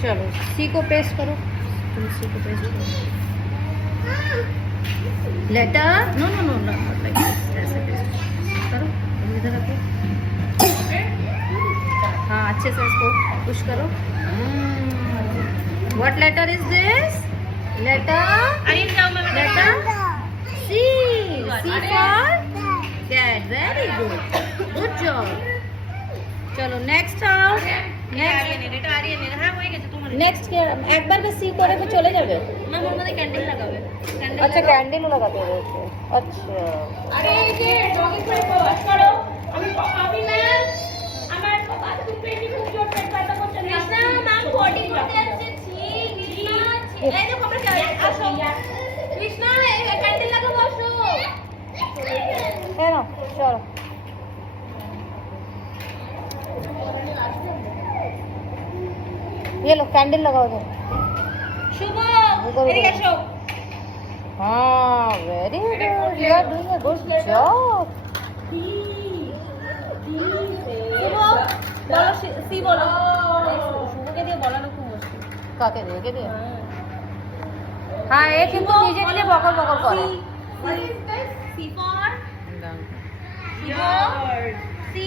चलो सी को पेस्ट करो, तुम सी को पेस्ट करो। Letter no no no not like this, ऐसे पेस्ट करो, तुम इधर रखो। हाँ अच्छे से इसको पुश करो। What letter is this? Letter letter C, C for cat. Very good, good job. चलो नेक्स्ट आओ। নেক্সট একবার বেশ সি করে চলে যাবে। না ওর মধ্যে ক্যান্ডেল লাগাবে। আচ্ছা ক্যান্ডেলও লাগাতে হবে। আচ্ছা আরে এই যে ডগি করে ওয়াশ করো। আমি ম্যাম আমার বাথরুম পেটি খুব জোর পেট ব্যথা করছে। কৃষ্ণা ম্যাম পটি করতে যাচ্ছে। কৃষ্ণা এই যে খবর কি আসো। কৃষ্ণা এই ক্যান্ডেল লাগাবো আসো। চলো চলো ये लो कैंडल लगाओ दो। शुभ इधर शो। हाँ very good, you are doing a good job. बोलो सी बोलो। शुभ के दिए बोला ना खूब मुश्किल। काके दिए के दिए? हाँ ये কিন্তু নিজে নিজে বকর বকর করে। सी फॉर सी